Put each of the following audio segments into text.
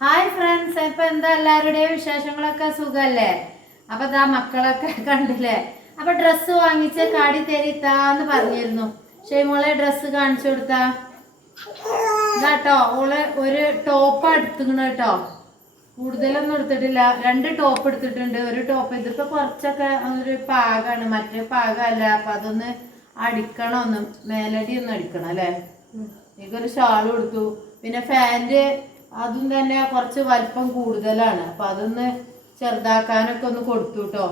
Hi friends ഇപ്പൊ എന്താ എല്ലാവരുടെയും വിശേഷങ്ങളൊക്കെ സുഖല്ലേ? അപ്പൊ ദാ മക്കളൊക്കെ കണ്ടില്ലേ? അപ്പൊ ഡ്രസ്സ് വാങ്ങിച്ച് കാടി തരിത്താന്ന് പറഞ്ഞിരുന്നു. മോളെ ഡ്രസ്സ് കാണിച്ചു കൊടുത്താ? ഇതാട്ടോ ഓൾ ഒരു ടോപ്പ് എടുത്തിക്കണ കേട്ടോ കൂടുതലൊന്നും എടുത്തിട്ടില്ല. രണ്ട് ടോപ്പ് എടുത്തിട്ടുണ്ട്. ഒരു ടോപ്പ് ഇതിപ്പോ കുറച്ചൊക്കെ ഒരു പാകാണ്. മറ്റേ പാകമല്ല അപ്പൊ അതൊന്ന് അടിക്കണം ഒന്ന് മേലടി ഒന്ന് അടിക്കണം അല്ലേ? എനിക്കൊരു ഷാൾ കൊടുത്തു. പിന്നെ ഫാന്റ് അതും തന്നെ കുറച്ച് വലിപ്പം കൂടുതലാണ്. അപ്പൊ അതൊന്ന് ചെറുതാക്കാനൊക്കെ ഒന്ന് കൊടുത്തു കേട്ടോ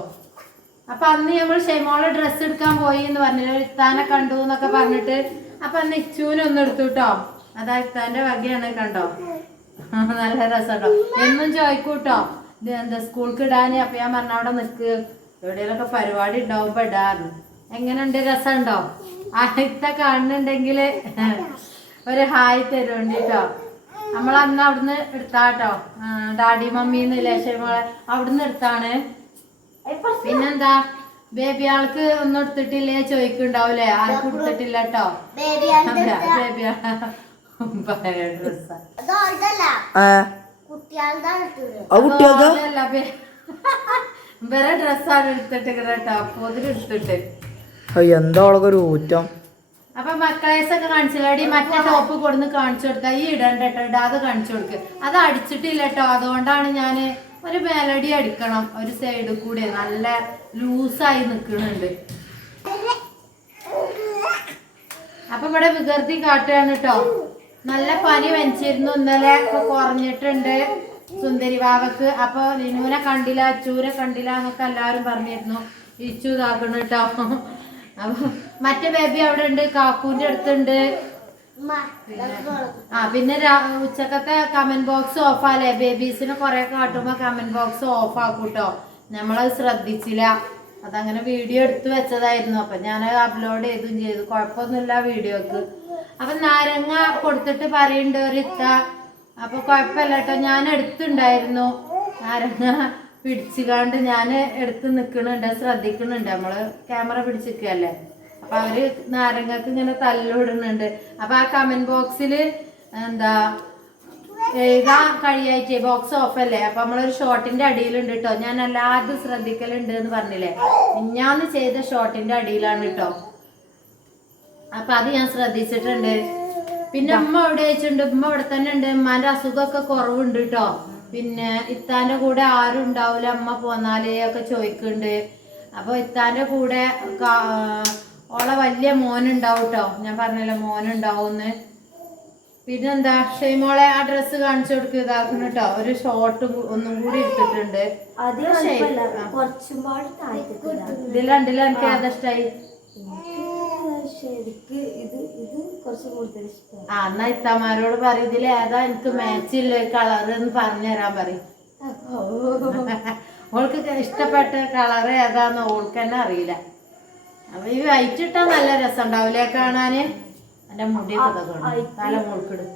അപ്പൊ അന്ന് നമ്മൾ ഷെമോളെ ഡ്രസ്സ് എടുക്കാൻ പോയി എന്ന് പറഞ്ഞിട്ട് ഇത്താനെ കണ്ടു എന്നൊക്കെ പറഞ്ഞിട്ട് അപ്പൊ അന്ന് ഇച്ചൂനെ ഒന്ന് എടുത്തു കേട്ടോ അതാ ഇത്താന്റെ വകയാണ് കണ്ടോ? നല്ല രസമുണ്ടോ എന്നും ചോദിക്കൂട്ടോ. എന്താ സ്കൂൾക്ക് ഇടാന്? അപ്പൊ ഞാൻ പറഞ്ഞ അവിടെ നിൽക്ക് എവിടെയെങ്കിലൊക്കെ പരിപാടി ഉണ്ടാവുമ്പോ ഇടാറ് എങ്ങനെയുണ്ട്? രസമുണ്ടോ? ഇത്ത കാണുന്നുണ്ടെങ്കിൽ ഒരു ഹായ് തരുവേണ്ടിട്ടോ നമ്മൾ അന്ന് അവിടുന്ന് എടുത്താട്ടോ. ഡാഡി മമ്മിന്ന് ലേശമോളെ അവിടുന്ന് എടുത്താണ്. പിന്നെന്താ? ബേബി ആൾക്ക് ഒന്നും എടുത്തിട്ടില്ലേ ചോദിക്കുണ്ടാവൂലേ ആൾക്ക് എടുത്തിട്ടില്ല കേട്ടോ ബേബി ഡ്രസ്സാ വേറെ ഡ്രസ്സാണ് എടുത്തിട്ട് കേട്ടോ അപ്പൊ എടുത്തിട്ട്. എന്താ ഒരു ഊറ്റം. അപ്പൊ മക്കളേസൊക്കെ കാണിച്ചില്ലാടി മറ്റേ ടോപ്പ് കൊടുന്ന് കാണിച്ചു കൊടുത്താ ഈ ഇടണ്ട കേട്ടോ ഇടാതെ കാണിച്ചു കൊടുക്ക്. അത് അടിച്ചിട്ടില്ല കേട്ടോ അതുകൊണ്ടാണ് ഞാൻ ഒരു മെലഡി അടിക്കണം ഒരു സൈഡ് കൂടെ. നല്ല ലൂസായി നിൽക്കുന്നുണ്ട് അപ്പൊ ഇവിടെ വികൃതി കാട്ടുകയാണ് കേട്ടോ നല്ല പനി വെച്ചിരുന്നു ഇന്നലെ. ഇപ്പൊ കുറഞ്ഞിട്ടുണ്ട് സുന്ദരി വാവക്ക് അപ്പൊ ലിനുവിനെ കണ്ടില്ല അച്ചൂരെ കണ്ടില്ല എന്നൊക്കെ എല്ലാവരും പറഞ്ഞിരുന്നു. ഇച്ചു ഇതാക്കണം കേട്ടോ മറ്റേ ബേബി അവിടെ ഉണ്ട് കാക്കൂന്റെ അടുത്തുണ്ട്. ആ പിന്നെ ഉച്ചക്കത്തെ കമന്റ് ബോക്സ് ഓഫ് ആലേ ബേബീസിന് കുറെ കാട്ടുമ്പോ കമന്റ് ബോക്സ് ഓഫ് ആക്കൂട്ടോ. നമ്മളത് ശ്രദ്ധിച്ചില്ല. അതങ്ങനെ വീഡിയോ എടുത്തു വെച്ചതായിരുന്നു. അപ്പൊ ഞാൻ അപ്ലോഡ് ചെയ്തും ചെയ്തു. കുഴപ്പമൊന്നുമില്ല വീഡിയോക്ക്. അപ്പൊ നാരങ്ങ കൊടുത്തിട്ട് പറയുന്നുണ്ട് ഒരു ഇത്ത അപ്പൊ കുഴപ്പമില്ല കേട്ടോ. ഞാൻ എടുത്തുണ്ടായിരുന്നു നാരങ്ങ പിടിച്ചുകാണ്ട് ഞാൻ എടുത്ത് നിൽക്കണുണ്ട് ശ്രദ്ധിക്കണുണ്ട്. നമ്മൾ ക്യാമറ പിടിച്ചിരിക്കല്ലേ അപ്പൊ അവർ നാരങ്ങക്ക് ഇങ്ങനെ തല്ലിടുന്നുണ്ട്. അപ്പൊ ആ കമന്റ് ബോക്സിൽ എന്താ എഴുതാൻ കഴിയായിട്ടേ ബോക്സ് ഓഫ് അല്ലേ? അപ്പൊ നമ്മളൊരു ഷോട്ടിന്റെ അടിയിലുണ്ട് കേട്ടോ ഞാൻ എല്ലാവരും ശ്രദ്ധിക്കലുണ്ട് എന്ന് പറഞ്ഞില്ലേ? ഞാന്ന് ചെയ്ത ഷോട്ടിന്റെ അടിയിലാണ് കേട്ടോ അപ്പൊ അത് ഞാൻ ശ്രദ്ധിച്ചിട്ടുണ്ട്. പിന്നെ ഉമ്മ അവിടെ വെച്ചിട്ടുണ്ട് ഉമ്മ ഇവിടെ തന്നെ ഉണ്ട്. ഉമ്മാന്റെ അസുഖമൊക്കെ കുറവുണ്ട് കേട്ടോ പിന്നെ ഇത്താന്റെ കൂടെ ആരും ഉണ്ടാവില്ല അമ്മ പോന്നാലേ ഒക്കെ ചോദിക്കുന്നുണ്ട് അപ്പൊ ഇത്താന്റെ കൂടെ ഓളെ വലിയ മോനുണ്ടാവും കേട്ടോ ഞാൻ പറഞ്ഞല്ലോ മോനുണ്ടാവുമെന്ന് പിന്നെന്താ ഷെയ്മോളെ ആ ഡ്രസ്സ് കാണിച്ചു കൊടുക്കുക ഇതാക്കണം കേട്ടോ ഒരു ഷോർട്ട് ഒന്നും കൂടി എടുത്തിട്ടുണ്ട്. അത് എനിക്ക് ഏതാ ആ. എനിക്ക് ഇത് ഇത് കുറച്ച് കൂടുതൽ ഇഷ്ടമാണ്. ആ എന്നാ ഇത്തമാരോട് പറയും ഇതിൽ ഏതാ എനിക്ക് മാച്ച് ഇല്ല കളർ എന്ന് പറഞ്ഞു തരാൻ പറയും. ഓൾക്ക് ഇഷ്ടപ്പെട്ട കളർ ഏതാന്ന് ഓൾക്ക് തന്നെ അറിയില്ല. അപ്പൊ ഈ വൈറ്റ് ഇട്ടാ നല്ല രസം ഉണ്ടാവില്ലേ കാണാന്? എന്റെ മുടി തല മോൾക്കിടും.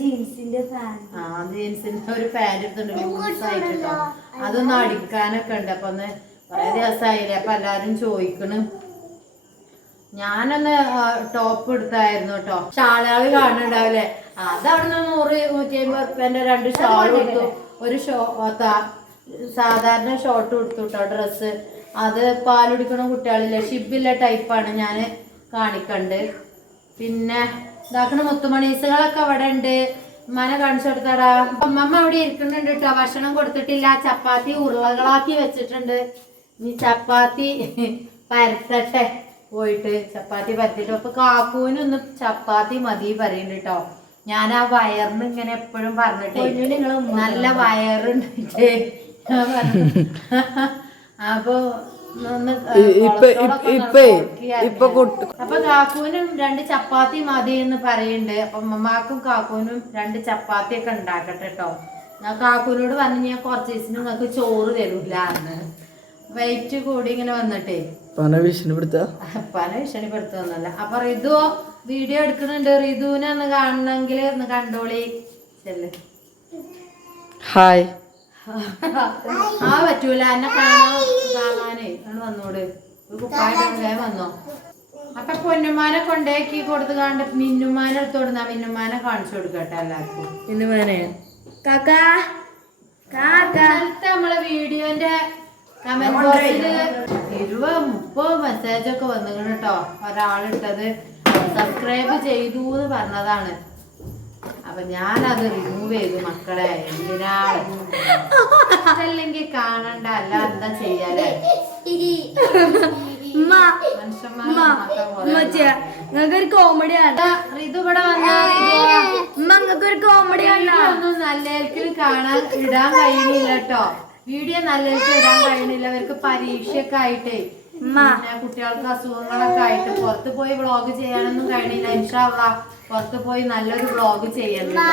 ജീൻസിന്റെ ആ ജീൻസിന്റെ ഒരു പാന്റ് എടുത്തിട്ടുണ്ട് ലൂസ് ആയിട്ടോ അതൊന്ന് അടിക്കാനൊക്കെ ഉണ്ട്. അപ്പൊ ഒന്ന് കുറെ ദിവസമായില്ലേ അപ്പൊ എല്ലാരും ചോദിക്കണ്. ഞാനൊന്ന് ടോപ്പ് എടുത്തായിരുന്നു കേട്ടോ ഷാളുകൾ കാണുന്നുണ്ടാവില്ലേ? അത് അവിടുന്ന് നൂറ് നൂറ്റി അമ്പത് റുപ്യന്റെ രണ്ട് ഷാൾ കൊടുത്തു. ഒരു ഷോ സാധാരണ ഷോർട്ട് കൊടുത്തു കേട്ടോ ഡ്രസ്സ് അത് പാലുടിക്കണ കുട്ടികളില്ല? ഷിബില്ല ടൈപ്പാണ് ഞാൻ കാണിക്കണ്ട്. പിന്നെ ഇതാക്കണ മുത്തുമണീസുകളൊക്കെ അവിടെ ഉണ്ട് ഉമ്മാനെ കാണിച്ചു കൊടുത്താടാ. അമ്മമ്മ അവിടെ ഇരിക്കുന്നുണ്ട് കേട്ടോ ഭക്ഷണം കൊടുത്തിട്ടില്ല. ചപ്പാത്തി ഉരുളകളാക്കി വെച്ചിട്ടുണ്ട്. ഇനി ചപ്പാത്തി പരത്തട്ടെ. പോയിട്ട് ചപ്പാത്തി പരത്തിട്ട് അപ്പൊ കാക്കൂനൊന്ന് ചപ്പാത്തി മതി പറയുന്നുണ്ട് കേട്ടോ ഞാൻ ആ വയറിന് ഇങ്ങനെ എപ്പോഴും പറഞ്ഞിട്ട് നല്ല വയറുണ്ട്. ഞാൻ പറഞ്ഞു. അപ്പൊ ഒന്ന് ഇ- ഇപ്പൊ ഇപ്പ- ഇപ്പേ ഇപ്പൊ കുട്ടി അപ്പൊ കാക്കൂനും രണ്ട് ചപ്പാത്തി മതി എന്ന് പറയുന്നുണ്ട് അപ്പൊ അമ്മമാക്കും കാക്കൂനും രണ്ട് ചപ്പാത്തി ഒക്കെ ഉണ്ടാക്കട്ടെ കേട്ടോ ഞാൻ കാക്കൂനോട് പറഞ്ഞു ഞാൻ കുറച്ച് ദിവസം നിങ്ങൾക്ക് ചോറ് തരൂല എന്ന് വെയിറ്റ് കൂടി ഇങ്ങനെ വന്നിട്ടേ. പന ഭീഷണിപ്പെടുത്തുക പന ഭീഷണിപ്പെടുത്തുന്നല്ല അപ്പൊ റിതു വീഡിയോ എടുക്കുന്നുണ്ട്. റിതുവിനെ ഒന്ന് കാണണമെങ്കിൽ ഒന്ന് കണ്ടോളി. ചെല്ല്. ഹായ്. ആ പറ്റൂല. എന്നെ കാണാൻ കാണാനേ. ആണ് വന്നോട്. ഒരു കുപ്പായിട്ട് വന്നോ. അപ്പൊ പൊന്നുമാനെ കൊണ്ടാക്കി കൊടുത്ത് കണ്ട് മിന്നുമാനെ എടുത്തോടുന്ന മിന്നുമാനെ കാണിച്ചു കൊടുക്കട്ടെ എല്ലാവർക്കും. മിന്നുമാനെ കാക്ക. കാക്ക. നമ്മളെ വീഡിയോന്റെ കമന്റ് ബോക്സിൽ ഇരുപത് മുപ്പത് മെസ്സേജ് ഒക്കെ വന്നിട്ടുണ്ട് കേട്ടോ. ഒരാളിട്ടത് സബ്സ്ക്രൈബ് ചെയ്തു എന്ന് പറഞ്ഞതാണ്. അപ്പൊ ഞാനത് റിമൂവ് ചെയ്തു മക്കളെ. എന്തിനാ? അതല്ലെങ്കിൽ കാണണ്ട. അല്ല എന്താ ചെയ്യാലേ കോമഡി ആണ്. ഇവിടെ വന്നാ കോമഡി ആണ് ഒന്നും നല്ലതിൽ കാണാൻ ഇടാൻ കഴിയുന്നില്ല കേട്ടോ. വീഡിയോ നല്ല ഇടാൻ കഴിയുന്നില്ല. അവർക്ക് പരീക്ഷയൊക്കെ ആയിട്ടേ. പിന്നെ കുട്ടികൾക്ക് അസുഖങ്ങളൊക്കെ ആയിട്ട് പുറത്ത് പോയി വ്ളോഗ് ചെയ്യാനൊന്നും കഴിയണില്ല ഇൻഷാള്ള പുറത്ത് പോയി നല്ലൊരു വ്ളോഗ് ചെയ്യണം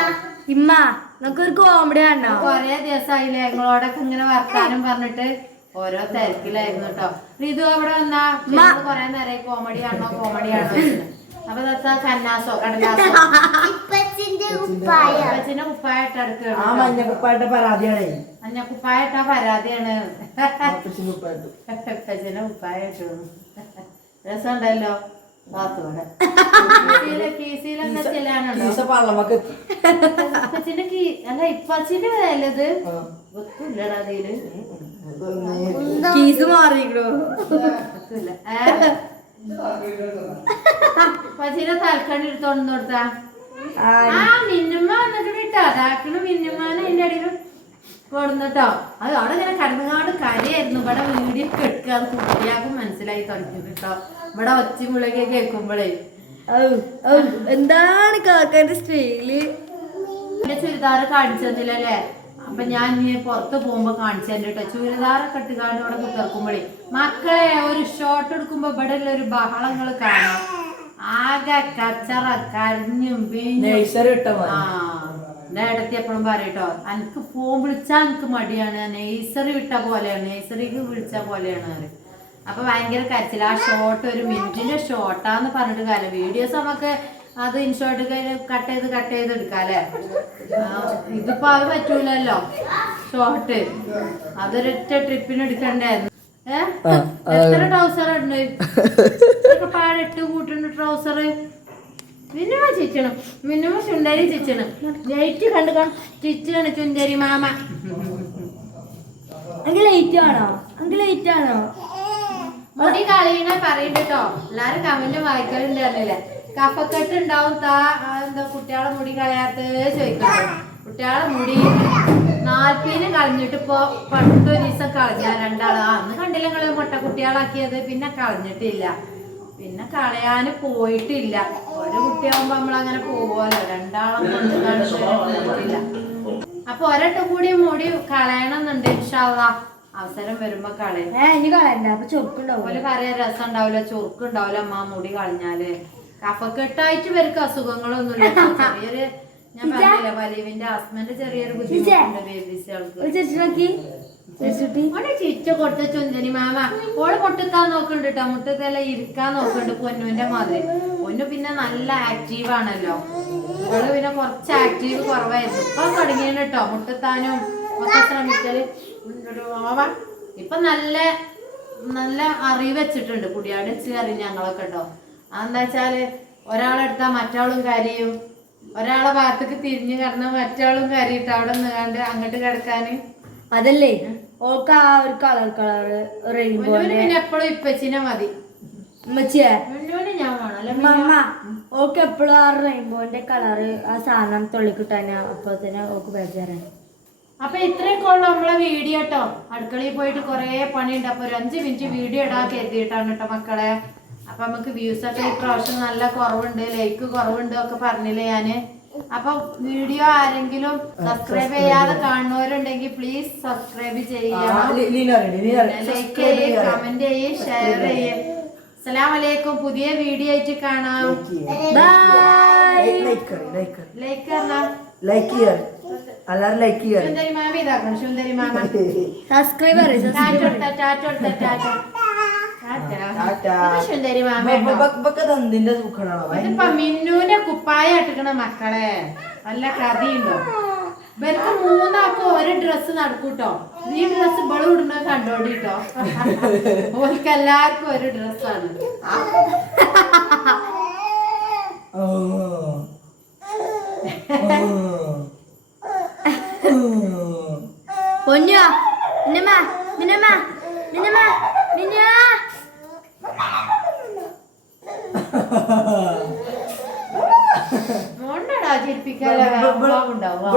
ഇമ്മ നമുക്കൊരു കോമഡി ആണോ കൊറേ ദിവസമായില്ലേ ഞങ്ങളോടൊക്കെ ഇങ്ങനെ വർത്താനം പറഞ്ഞിട്ട് ഓരോ തിരക്കിലായിരുന്നു കേട്ടോ ഇത് അവിടെ വന്നാ കൊറേ നേരം കോമഡി ആണോ കോമഡി ആണോ. അപ്പൊ ദത്താ കന്നാസോ കടലാസോ ഇപ്പച്ചിന്റെ അപ്പച്ചനെ കുപ്പായിട്ട് ആ പരാതിയാണേ. അഞ്ഞ കുപ്പായിട്ടാ പരാതിയാണ്. അപ്പച്ചി കുപ്പായിട്ട് അപ്പച്ചനെ കുപ്പായിട്ടു രസമുണ്ടല്ലോ. ബാത്തോടെ കീസിയിലൊക്കെ ചെല്ലാനുണ്ടോ? ഈസ പള്ളമൊക്കെ എത്തി. അപ്പച്ചന്റെ കീ അല്ല ഇപ്പച്ചിന്റെ ആ. വെക്കില്ലടാ അതിൽ. ഇത് കീസ് മാറിക്കണോ വെക്കില്ല ഏ? പച്ചിനെ തൽക്കണി എടുത്തോണ്ട് കൊടുത്താ? ആ മിന്നുമ്മ വന്നിട്ട് വിട്ടോ അതാക്കണ മിന്നുമ്മാനെ അതിന്റെ അടിയിൽ കൊടുന്നിട്ടോ അത് അവിടെ ഇങ്ങനെ കടന്നുകാട് കരയായിരുന്നു. ഇവിടെ വീഡിയോ കെടുക്കുക അത് കുട്ടിയാക്കും മനസ്സിലായി തുടങ്ങി കേട്ടോ. ഇവിടെ കേൾക്കുമ്പോഴേ എന്താണ് കാക്കന്റെ സ്റ്റൈൽ എന്റെ കാണിച്ചു കാണിച്ചെന്നില്ലല്ലേ അപ്പൊ ഞാൻ ഇനി പുറത്ത് പോകുമ്പോ കാണിച്ചു തന്നെ കേട്ടോ ചുരിദാറൊക്കെ ഇട്ടുകാണ്ട് ഇവിടെ കുത്തിറക്കുമ്പോഴേ മക്കളെ ഒരു ഷോട്ട് എടുക്കുമ്പോ ഇവിടെ ഉള്ള ഒരു ബഹളങ്ങൾ കാണാം. ആകെ കച്ചറ കരിഞ്ഞും മതി ആ ഇടത്തി എപ്പോഴും പറയട്ടോ എനിക്ക് ഫോൺ വിളിച്ചാ എനിക്ക് മടിയാണ്. നെയ്സറി വിട്ട പോലെയാണ്. നെയ്സറിക്ക് വിളിച്ച പോലെയാണ്. പറയും. അപ്പൊ ഭയങ്കര കരച്ചില്ല ആ ഷോട്ട് ഒരു മിനിറ്റിന്റെ ഷോട്ടാന്ന് പറഞ്ഞിട്ട് കാര്യം വീഡിയോസ് നമുക്ക് അത് ഇൻഷോർട്ട് കട്ട് ചെയ്ത് കട്ട് ചെയ്ത് എടുക്കാല്ലേ ആ, ഇതിപ്പോ അത് പറ്റൂലല്ലോ. ഷോർട്ട് അതൊരൊറ്റ ട്രിപ്പിന് എടുക്കണ്ടായിരുന്നു. എത്ര ട്രൗസർ ഉണ്ട് ഇതൊക്കെ പാടെ ഇട്ട് കൂട്ടുന്ന ട്രൗസർ മിനിമ ചിച്ചണം മിനിമ ചുണ്ടരി ചിച്ചണം ലൈറ്റ് കണ്ടു കാണും. ചിച്ചാണ് ചുണ്ടരി മാമ. അങ്ക് ലൈറ്റ് ആണോ അങ്ക് ലൈറ്റ് ആണോ മുടി കളിയണ പറയുന്നുട്ടോ എല്ലാരും കമന്റ് വായിക്കലുണ്ട് അറിയില്ലേ കഫക്കെട്ട് ഉണ്ടാവും താ. എന്താ കുട്ടികളെ മുടി കളയാത്തത് ചോദിക്കുന്നത് കുട്ടികളെ മുടി നാൽപ്പീന് കളഞ്ഞിട്ട് ഇപ്പൊ പത്ത് ദിവസം കളഞ്ഞ രണ്ടാൾ. അന്ന് കണ്ടില്ല നിങ്ങൾ മുട്ട കുട്ടികളാക്കിയത്? പിന്നെ കളഞ്ഞിട്ടില്ല. പിന്നെ കളയാന് പോയിട്ടില്ല. ഒരു കുട്ടിയാവുമ്പോ നമ്മളങ്ങനെ പോവല്ലോ രണ്ടാളും കൊണ്ട് അപ്പൊ ഒരട്ടം കൂടി മുടി കളയണമെന്നുണ്ട് ഇൻഷാല്ല അവസരം വരുമ്പോ കളയും. കളയണ്ട. അപ്പൊ ചൊറുക്കുണ്ടാവും ഓൽ പറയാൻ രസം ഉണ്ടാവില്ല ചൊറുക്ക് ഉണ്ടാവില്ല അമ്മ മുടി കളഞ്ഞാൽ. കഫക്കെട്ടായിട്ട് ഇവർക്ക് അസുഖങ്ങളൊന്നുമില്ല. ചെറിയൊരു ഞാൻ പറഞ്ഞില്ല വലിവിന്റെ ഹസ്ബൻഡ് ചെറിയൊരു ബുദ്ധിമുട്ടുണ്ട് ബേബീസുകൾക്ക് കൊടുത്ത ചുന്തനി മാമ. ഓൾ പൊട്ടിക്കാൻ നോക്കുന്നുണ്ട് കേട്ടോ മുട്ടത്തെല്ലാം ഇരിക്കാൻ നോക്കുന്നുണ്ട് പൊന്നുവിന്റെ മാതിരി പൊന്നു പിന്നെ നല്ല ആക്റ്റീവ് ആണല്ലോ. ഓൾ പിന്നെ കുറച്ച് ആക്റ്റീവ് കുറവായിരുന്നു. ഇപ്പൊ തുടങ്ങിയാണ് കേട്ടോ മുട്ടത്താനും ഒക്കെ ശ്രമിച്ചാൽ ഇപ്പൊ നല്ല നല്ല അറിവ് വെച്ചിട്ടുണ്ട്. കുടിയാട് വെച്ച് ഞങ്ങളൊക്കെ കേട്ടോ അതെന്താ വെച്ചാൽ ഒരാളെടുത്താ മറ്റാളും കരയും. ഒരാളെ ഭാഗത്തേക്ക് തിരിഞ്ഞു കിടന്ന മറ്റാളും കരയിട്ട് അവിടെ നിന്നാണ്ട് അങ്ങോട്ട് കിടക്കാന്. അതല്ലേ? ഓക്ക് ആ ഒരു കളർ കളർ റെയിൻബോ പിന്നെ എപ്പോഴും ഇപ്പച്ചിനെ മതി. ഉമ്മച്ചിയെ? ഞാൻ മമ്മ ഓക്ക് എപ്പോഴും ആ റെയിൻബോന്റെ കളറ് ആ സാധനം തൊള്ളിക്കിട്ടാനാ. അപ്പൊ തന്നെ ഓക്ക് ബേജാറാണ് അപ്പൊ ഇത്രയൊക്കെ ഉള്ളു നമ്മളെ വീഡിയോ കേട്ടോ അടുക്കളയിൽ പോയിട്ട് കുറേ പണിയുണ്ട്. അപ്പൊ ഒരു അഞ്ച് മിനിറ്റ് വീഡിയോ ഇടാൻ കരുതിയിട്ടാണ് കേട്ടോ മക്കളെ. അപ്പൊ നമുക്ക് വ്യൂസ് ഒക്കെ ഇപ്രാവശ്യം നല്ല കുറവുണ്ട് ലൈക്ക് കുറവുണ്ട് ഒക്കെ പറഞ്ഞില്ലേ ഞാൻ? അപ്പൊ വീഡിയോ ആരെങ്കിലും സബ്സ്ക്രൈബ് ചെയ്യാതെ കാണുന്നവരുണ്ടെങ്കിൽ പ്ലീസ് സബ്സ്ക്രൈബ് ചെയ്യണം. ലൈക്ക് ചെയ്യേ കമന്റ് ചെയ്യേ ഷെയർ ചെയ്യേ. അസ്സലാമു അലൈക്കും പുതിയ വീഡിയോ ആയിട്ട് കാണാം. ലൈക്ക് ലൈക്ക് എല്ലാരും ലൈക്ക് ചെയ്യാൻ സുന്ദരി മാമ ഇതാക്കണം സുന്ദരി മാമ. സബ്സ്ക്രൈബർ ടാറ്റ ടാറ്റ ടാറ്റ ഇതിപ്പോ മിന്നുവിന്റെ കുപ്പായ ഇട്ടിക്കണ മക്കളെ. നല്ല കഥയുണ്ടോ? ഇവർക്ക് മൂന്നാക്കും ഒരു ഡ്രസ്സ് നടക്കൂട്ടോ. ഈ ഡ്രസ്സ് ഇവളും ഇടുന്ന കണ്ടോടിട്ടോ ഓർക്ക് എല്ലാവർക്കും ഒരു ഡ്രസ്സാണ് ഓ. ഓ. പൊന്നുവാ? മിന്നമ്മ മിന്നമ്മ മിന്നമ്മ മിന്നുവാ മോണ്ടടാ ചിരിപ്പിക്കാതെ ഇവിടെ ഉണ്ടാവും